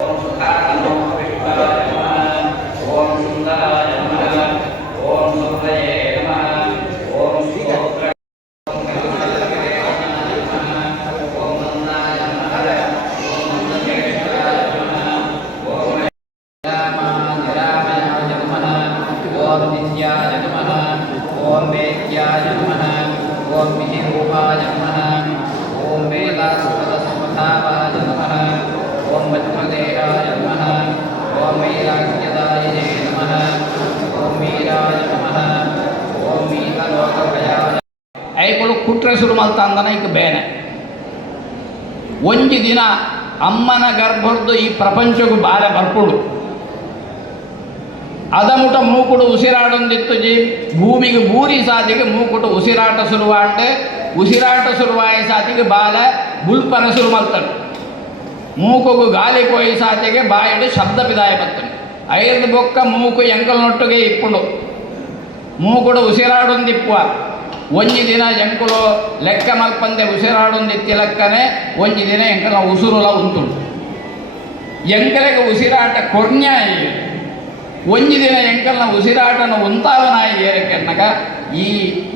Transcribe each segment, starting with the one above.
ಓಂ ಸುಖಾಯ ನಮಃ ಐಗಳು ಕುಟ್ರೆ ಶುರು ಮಾಡ್ತಾ ಅಂದನ ಈಗ ಬೇನೆ ಒಂಜಿ ದಿನ ಅಮ್ಮನ ಗರ್ಭದ್ದು ಈ ಪ್ರಪಂಚಕ್ಕೂ ಬಾರ ಬರ್ಪುಡು ಅದಮುಟ ಮೂಕುಡು ಉಸಿರಾಡೊಂದಿತ್ತು ಜಿ ಭೂಮಿಗೆ ಬೂರಿ ಸಾತಿಗೆ ಮೂಕುಡು ಉಸಿರಾಟ ಶುರುವಾಂಡೆ ಉಸಿರಾಟ ಶುರುವಾಯ ಸಾತಿಗೆ ಬಾಲ ಬುಲ್ಪನ ಶುರು ಮಾಡ್ತಾನೆ ಮೂಕುಗು ಗಾಲಿ ಕೊಯ್ ಸಾತಿಗೆ ಬಾಯಿಡು ಶಬ್ದ ಬಿದಾಯ ಬರ್ತನೆ ಐದು ಬೊಕ್ಕ ಮೂಕು ಎಂಕಲ್ನೊಟ್ಟಿಗೆ ಇಪ್ಪುಡು ಮೂಕುಡು ಉಸಿರಾಡೊಂದಿಪ್ಪುವ ಒಂಜಿ ದಿನ ಎಂಕುಲು ಲೆಕ್ಕ ಮಲ್ಪಂದೆ ಉಸಿರಾಡೊಂದಿತ್ತಿಲಕ್ಕನೆ ಒಂಜಿ ದಿನ ಎಂಕಲ ಉಸುರುಲ ಉಂಟುಂಡು ಎಂಕಲೆಗೆ ಉಸಿರಾಟ ಕೊರ್ನ್ಯಾಯಿ ಒಂಜಿ ದಿನ ಎಂಕಲ್ನ ಉಸಿರಾಟನ ಉಂತಾವನಾಯಿ ಏರಕ್ಕೆನ್ನಗ ಈ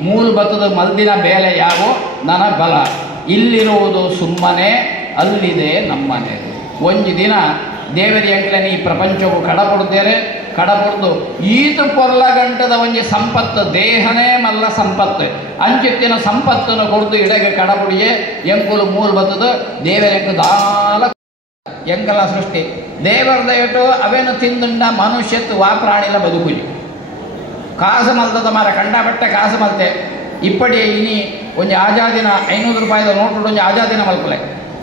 ಮೂಲಭೂತದ ಮಲ್ದಿನ ಬೇಲೆ ಯಾವು ನನ್ನ ಬಲ. ಇಲ್ಲಿರುವುದು ಸುಮ್ಮನೆ, ಅಲ್ಲಿದೆ ನಮ್ಮನೆ. ಒಂಜಿ ದಿನ ದೇವರಿ ಎಂಕಲನ ಈ ಪ್ರಪಂಚವು ಕಡಪಡ್ದೇರೆ ಕಡಪಡ್ದು ಈತು ಪೊರ್ಲ ಗಂಟದ ಒಂಜಿ ಸಂಪತ್ತು, ದೇಹನೇ ಮಲ್ಲ ಸಂಪತ್ತು. ಅಂಚಿತ್ತಿನ ಸಂಪತ್ತನ್ನು ಕೊಡ್ದು ಇಡಗೆ ಕಡಪುಡಿಯೇ ಎಂಕುಲು ಮೂಲಭೂತದ ದೇವರ ದೇವರೆಂಕು ದಾಲ ಎಂಕಲ ಸೃಷ್ಟಿ. ದೇವರ ದಯಟು ಅವೇನು ತಿಂದುಂಡ ಮನುಷ್ಯತ್ತು ವಾ ಪ್ರಾಣಿಲ ಬದುಕುಲಿ. ಕಾಸು ಮಲ್ತದ ಮರ ಕಂಡಪಟ್ಟೆ ಕಾಸು ಮಲ್ತೆ ಇಪ್ಪಡಿ ಇನಿ ಒಂಜಿ ಆಜಾದಿನ ಐನೂರು ರೂಪಾಯಿದ ನೋಟು ಒಂಜಿ ಆಜಾದಿನ ಮಲ್ಕೊಲೆ.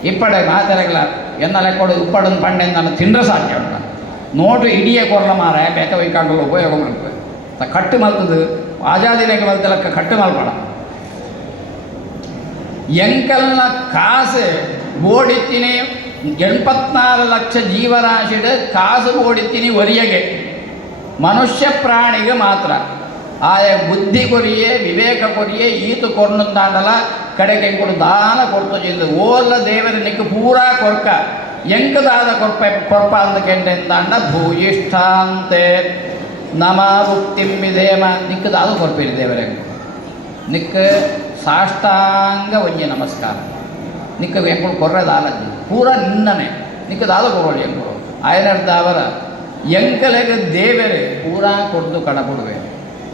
ಇಪ್ಪಡೆ ಮಾತೆರಗಲ ಎನ್ನ ಲೆಕ್ಕೊಡು ಇಪ್ಪಡನ್ ಪಂಡೆ ನಾನು ತಿಂದ್ರೆ ಸಾಧ್ಯ ಉಂಟ. ನೋಟು ಇಡಿಯೇ ಕೊರ್ಲ ಮಾರ ಬೇಕ ವೈಕಾಗಲು ಉಪಯೋಗ ಮಾಡ್ತದೆ ತ ಕಟ್ಟು ಮಲ್ತದು ಆಜಾದಿನಕ್ಕೆ ಮಲ್ತಲಕ್ಕ ಕಟ್ಟು ಮಲ್ಪಡ ಎಂಕಲ್ನ ಕಾಸು ಓಡಿತ್ತಿನಿ ಎಣ್ಪತ್ನಾರು ಲಕ್ಷ ಜೀವರಾಶಿಡ ಕಾಸು ಓಡಿತ್ತಿನಿ ಒರಿಯಗೆ ಮನುಷ್ಯ ಪ್ರಾಣಿಗೆ ಮಾತ್ರ ಆಯ ಬುದ್ಧಿ ಕೊರಿಯೇ ವಿವೇಕ ಕೊರಿಯೇ ಈತು ಕೊರ್ನುಂದಾಂಡಲ ಕಡೆಗೆ ಎಂಕುಡು ದಾನ ಕೊಡ್ತು ಜಿಲ್ಲು ಓಲ್ಲ ದೇವರ ನಿಕ್ಕು ಪೂರಾ ಕೊರ್ಕ ಎಂಕದಾದ ಕೊರ್ಪ ಕೊರ್ಪ ಕೇಂದ್ರ ಕೆಂಡೆಂದಾಂಡ ಭೂಯಿಷ್ಠಾಂತೆ. ನಮ ಮುಕ್ತಿಂಬಿಧೇಮ ನಿಕ್ಕದಾದ ಕೊರ್ಪಿರಿ ದೇವರ. ನಿಕ್ಕ ಸಾಷ್ಟಾಂಗ ಒಂಜಿ ನಮಸ್ಕಾರ. ನಿಕ್ಕ ಎಂಕುಳು ಕೊರ್ರೆದಾಲಜ್ಜಿ ಪೂರ ನಿನ್ನನೆ. ನಿಕ್ಕದಾದ ಕೊರೋಳಿ ಎಂಕುಳು ಅವರ ಎಂಕಲೆಗೆ ದೇವರೇ ಪೂರಾ ಕೊಡ್ದು ಕಣಕೊಡುವೆ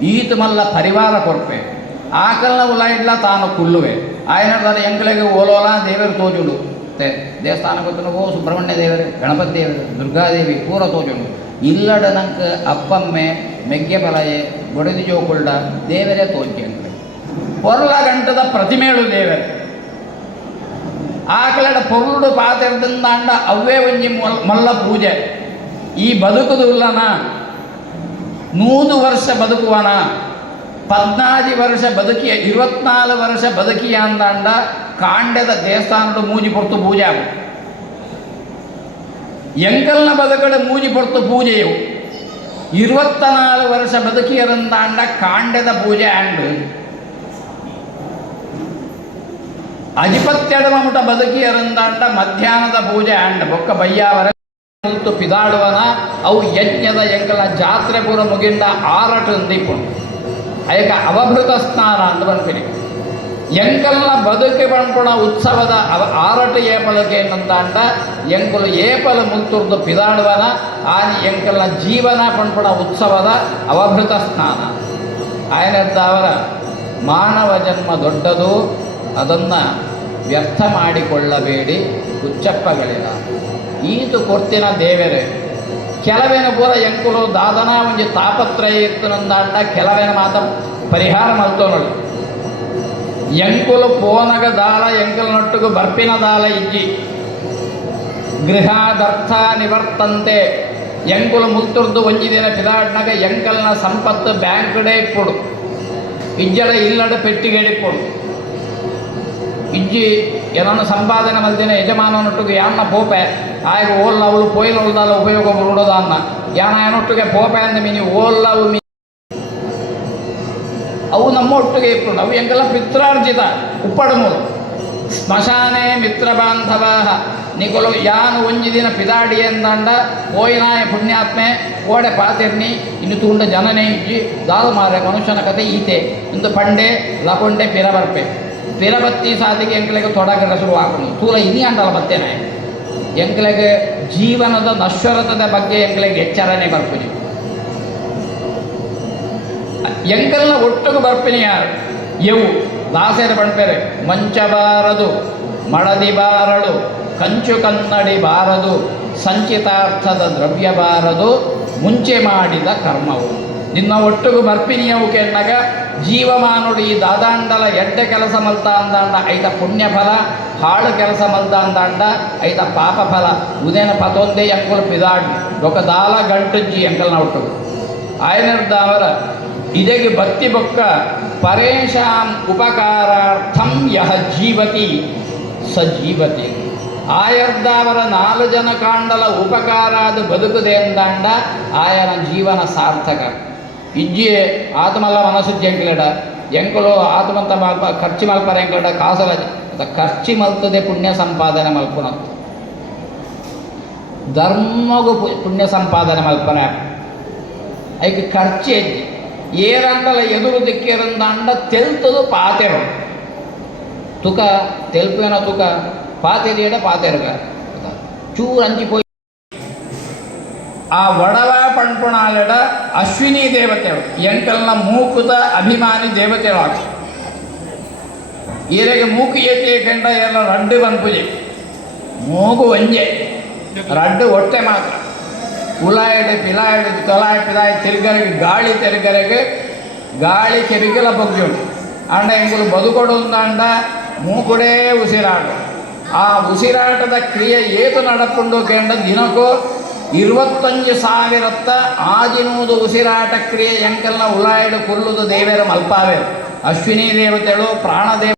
ಈತ ಮಲ್ಲ ಪರಿವಾರ ಕೊರ್ಪೆ. ಆಕಲ್ನ ಉಲ ಇಡ್ಲ ತಾನು ಕುಲ್ಲುವೆ. ಆಯನರ್ದ ಎಂಕಲೆಗೆ ಓಲೋಲ ದೇವರು ತೋಜುಡು. ತೆ ದೇವಸ್ಥಾನ ಗೊತ್ತು ಓ ಸುಬ್ರಹ್ಮಣ್ಯ ದೇವರು, ಗಣಪತಿ ದೇವರು ದುರ್ಗಾದೇವಿ ಪೂರ ತೋಜುಂಡು ಇಲ್ಲಡ ನಂಕ ಅಪ್ಪಮ್ಮೆ, ಮೆಗ್ಗೆ ಬಲಯೆ ಗೊಡೆದು ಜೋಕುಳ್ಳ ದೇವರೇ ತೋಜಿ ಅಂಕಲೆ ಪೊರ್ಲ ಗಂಟದ ಪ್ರತಿಮೇಳು ದೇವರು. ಆಕಲಡ ಪೊರುಡು ಪಾತೆರ್ದಿಂದಾಂಡ ಅವೇ ಒಂಜಿ ಮೊಲ್, ಮಲ್ಲ ಪೂಜೆ. ಈ ಬದುಕುದುಲ್ಲನ? ನೂರು ವರ್ಷ ಬದುಕುವನ? ಪದ್ನಾಜಿ ವರ್ಷ ಬದುಕಿಯ ಇರುವತ್ನಾಲು ವರ್ಷ ಬದುಕಿಯ ಅಂದಾಂಡ ಕಾಂಡೆದ ದೇವಸ್ಥಾನದ ಮೂಜಿ ಪೊರ್ತು ಪೂಜೆ ಆಗು ಎಂಕಲ್ನ ಬದುಕಡೆ ಮೂಜಿ ಪೊರ್ತು ಪೂಜೆಯು. ಇರುವತ್ತ ನಾಲು ವರ್ಷ ಬದುಕಿಯರಂದಾಂಡ ಕಾಂಡದ ಪೂಜೆ ಆಂಡು. ಅಜಿಪತ್ತೆಡಮ ಮುಟ ಬದುಕಿಯರಂದಾಂಡ ಮಧ್ಯಾಹ್ನದ ಪೂಜೆ ಆಂಡ. ಬೊಕ್ಕ ಬಯ್ಯಾವರ ಕುಂತು ಪಿದಾಡುವನ, ಅವು ಯಜ್ಞದ ಎಂಕಲ ಜಾತ್ರೆ ಪೂರ ಮುಗಿಂಡ ಆರಟ ಅಯ್ಯಕ ಅವಭೃತ ಸ್ನಾನ ಅಂತ ಬಂದ್ಬಿಡಿ. ಎಂಕಲ್ನ ಬದುಕಿ ಪಂಪುಣ ಉತ್ಸವದ ಆರಟ ಏಪಲಕ್ಕೆ ಏನಂತಾಂಡ ಎಂಕಲು ಏಪಲ ಮುಲ್ತುರ್ದು ಪಿದಾಡುವನ ಆ ಎಂಕಲ್ನ ಜೀವನ ಪಂಪಣ ಉತ್ಸವದ ಅವಭೃತ ಸ್ನಾನ. ಆಯನದ್ದ ಅವರ ಮಾನವ ಜನ್ಮ ದೊಡ್ಡದು, ಅದನ್ನು ವ್ಯರ್ಥ ಮಾಡಿಕೊಳ್ಳಬೇಡಿ ಹುಚ್ಚಪ್ಪಗಳಿಲ್ಲ. ಈತು ಕೊರ್ತಿನ ದೇವರೇ ಕೆಲವೇನು ಪೂರ ಎಂಕುಲು ದಾದನ ಒಂಜಿ ತಾಪತ್ರಯ ಇತ್ತು ನಂದಾಂಡ, ಕೆಲವೇನು ಮಾತ ಪರಿಹಾರ ಮಲ್ತೋನಳು. ಎಂಕುಲು ಪೋನಗ ದಾಲ ಎಂಕುಲು ನೊಟ್ಟುಗು ಬರ್ಪಿನ ದಾಲ ಇಜ್ಜಿ. ಗೃಹಾದರ್ಥ ನಿವರ್ತಂತೆ. ಎಂಕುಲು ಮುತ್ತುರ್ದು ಒಂಜಿ ದಿನ ಪಿದಾಡ್ನಾಗ ಎಂಕಲ್ನ ಸಂಪತ್ತು ಬ್ಯಾಂಕ್ಡೆ ಇಪ್ಪುಡು ಇಜ್ಜಡ ಇಲ್ಲಡ ಪೆಟ್ಟಿಗೆ ಇಪ್ಪುಡು ಇಜ್ಜಿ, ಏನನ್ನು ಸಂಪಾದನೆ ಮಲ್ದಿನ ಯಜಮಾನನೊಟ್ಟಿಗೆ ಯಾನ್ನ ಪೋಪೆ? ಆಯ್ಕೆ ಓಲ್ಲ ಅವಳು ಪೋಯ್ಲು ಉಳ್ದಾಲ ಉಪಯೋಗ ಬಿಡೋದ ಅನ್ನ ಯಾನ ಏನೊಟ್ಟಿಗೆ ಪೋಪೆ ಅಂದ ಮೀನಿ ಓಲ್ಲ ಅವು ಅವು ನಮ್ಮ ಒಟ್ಟಿಗೆ ಇಟ್ಕೊಂಡು ಅವು ಎಂಗೆಲ್ಲ ಪಿತ್ರಾರ್ಜಿತ ಉಪ್ಪಡಮೂರು ಸ್ಮಶಾನೆ ಮಿತ್ರ ಬಾಂಧವ. ನಿಕೊಲು ಯಾನು ಒಂಜಿ ದಿನ ಪಿದಾಡಿ ಎಂದಂಡ ಓಯಿನಾಯ ಪುಣ್ಯಾತ್ಮೆ ಓಡೆ ಪಾತಿರ್ನಿ, ಇನ್ನು ತುಂಡ ಜನನೇ ಇಜ್ಜಿ, ದಾಲು ಮಾರೆ ಮನುಷ್ಯನ ಕತೆ ಈತೆ. ಇಂದು ಪಂಡೆ ಲಕೊಂಡೆ ಪಿರಬರ್ಪೆ. ಪಿರಬತ್ತಿ ಸಾಧಿಗೆ ಎಂಕಲೆಗೆ ತೊಡಗರ ಶುರು ಹಾಕೊಂಡು ತೂಲ ಇನಿ ಅಂಡಲ್ಲ ಬತ್ತೇನೆ. ಎಂಕ್ಲೆಗೆ ಜೀವನದ ನಶ್ವರತದ ಬಗ್ಗೆ ಎಂಕ್ಲೆಗೆ ಎಚ್ಚರನೆ ಬರ್ಪುಜಿ. ಎಂಕಲ್ನ ಒಟ್ಟಿಗೆ ಬರ್ಪಿನಿ ಯಾರು? ಎವು? ದಾಸರ ಬಣ್ಪೇರೆ ಮಂಚಬಾರದು ಮಳದಿ ಬಾರಳು ಕಂಚು ಕನ್ನಡಿ ಬಾರದು, ಸಂಚಿತಾರ್ಥದ ದ್ರವ್ಯ ಬಾರದು, ಮುಂಚೆ ಮಾಡಿದ ಕರ್ಮವು. ನಿನ್ನ ಒಟ್ಟಿಗೂ ಬರ್ಪಿನಿಯವು ಕೆಣ್ಣಗ ಜೀವಮಾನುಡು ಈ ದಾದಾಂಡಲ ಎಡ್ಡ ಕೆಲಸ ಮಲ್ತ ಅಂದಾಂಡ ಐತ ಪುಣ್ಯ ಫಲ ಹಾಳು ಕೆಲಸ ಮಲ್ತ ಅಂದಾಂಡ ಐತ ಪಾಪ ಫಲ ಉದಯನ ಪತೊಂದೇ ಎಂಕುಲು ಪಿದಾಡ್ ಒಕ ದಾಲ ಗಂಟುಜ್ಜಿ ಎಂಕಲ್ನ ಒಟ್ಟು ಆಯನರ್ದಾವರ ಇದಕ್ಕೆ ಭಕ್ತಿ ಬೊಕ್ಕ ಪರೇಶಾಂ ಉಪಕಾರಾರ್ಥಂ ಯಹ ಜೀವತಿ ಸ ಜೀವತಿ ಆಯರ್ದಾವರ ನಾಲ್ಕು ಜನ ಕಾಂಡಲ ಉಪಕಾರಾದ ಬದುಕುದೆ ಎಂದಾಂಡ ಆಯನ ಜೀವನ ಸಾರ್ಥಕ. ಇಜ್ಜಿ ಆತ್ಮಲ್ಲ ಮನಸ್ಸು ಎಂಕ್ಲೆಡ ಎಂಕಲು ಆತ್ಮಂತ ಮಲ್ಪ ಖರ್ಚು ಮಲ್ಪರ ಎಂಕಲಡ ಕಾಸಲ ಅದ ಖರ್ಚು ಮಲ್ತದೆ ಪುಣ್ಯ ಸಂಪಾದನೆ ಮಲ್ಪುನ. ಧರ್ಮಗು ಪುಣ್ಯ ಸಂಪಾದನೆ ಮಲ್ಪನೆ. ಐಕ್ ಖರ್ಚೇಜ್ಜಿ ಏರಂಡಲ ಎದುರು ದಿಕ್ಕಿರಂದಂಡ ತೆಲ್ತದು ಪಾತೆರು ತುಕ ತೆಲ್ಪೇನ ತುಕ ಪಾತೆರಿಯಡ ಪಾತೆರ್ಗ ಚೂರು ಅಂಚಿ ಪೋಯಿ ಆ ಒಡಲ ಪಣ್ಪುಣಾಲೆಡ ಅಶ್ವಿನಿ ದೇವತೆಗಳು ಎಂಕಲ್ನ ಮೂಕುದ ಅಭಿಮಾನಿ ದೇವತೆಗಳು ಈರೆಗೆ ಮೂಕು ಏಕೆ ಕಂಡ ಎಲ್ಲ ರಡ್ಡು ಬಂಪುಜಿ ಮೂಗು ಒಂಜೆ ರಡ್ಡು ಹೊಟ್ಟೆ ಮಾತ್ರ ಉಲಾಯಡೆ ಪಿಲಾಯಡೆ ತೊಲಾಯ, ಪಿಲಾಯ, ತಿರುಗರೆಗೆ, ಗಾಳಿ ತಿರುಗರೆಗೆ, ಗಾಳಿ ಕೆರಿಗಲ ಬಗ್ಗಿಯುಂಡು ಅಂಡ ಎಂಗುಲು ಬದುಕೊಡು ಅಂದ ಮೂಕುಡೇ ಉಸಿರಾಟ ಆ ಉಸಿರಾಟದ ಕ್ರಿಯೆ ಏತು ನಡಕೊಂಡು ಕೇಂದ್ರ ದಿನಕ್ಕೂ ಇರುವತ್ತಂಜು ಸಾವಿರತ್ತ ಆದಿನೂದು ಉಸಿರಾಟ ಕ್ರಿಯೆ ಎಂಕಲ್ನ ಉಲಾಯಡು ಕೊಲ್ಲುದು ದೇವರ ಮಲ್ಪಾವೆ. ಅಶ್ವಿನಿ ದೇವತೆಗಳು ಪ್ರಾಣದೇವ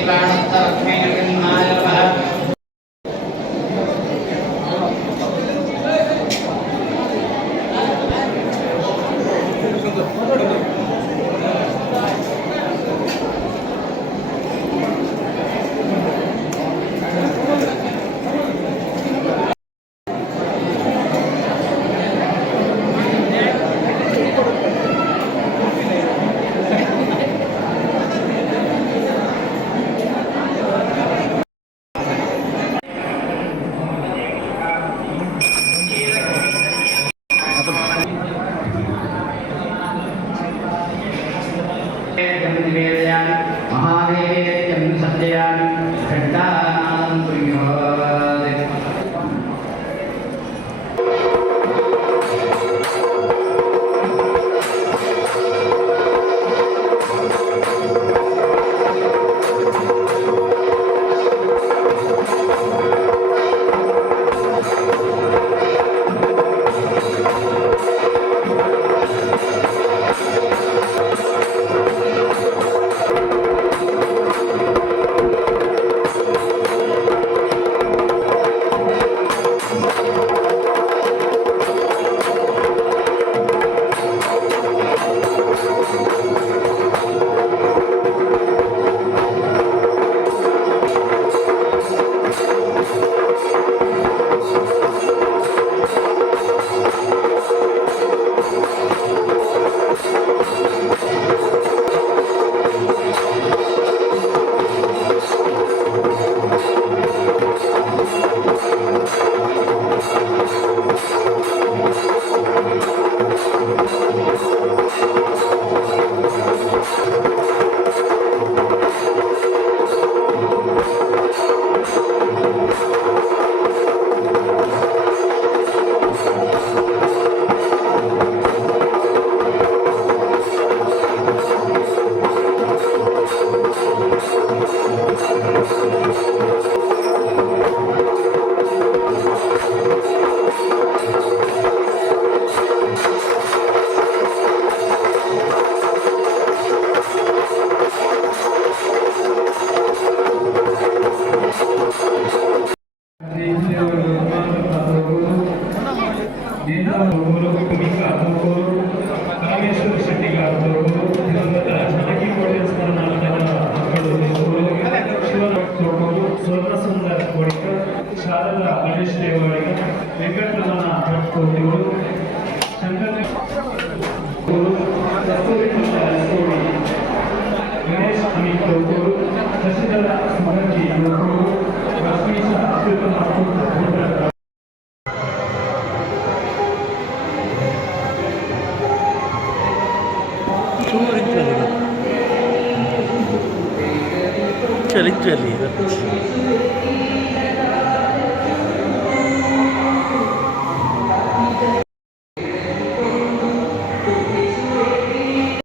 ಪ್ರಾಣಸ್ಥ ರಕ್ಷಣೆ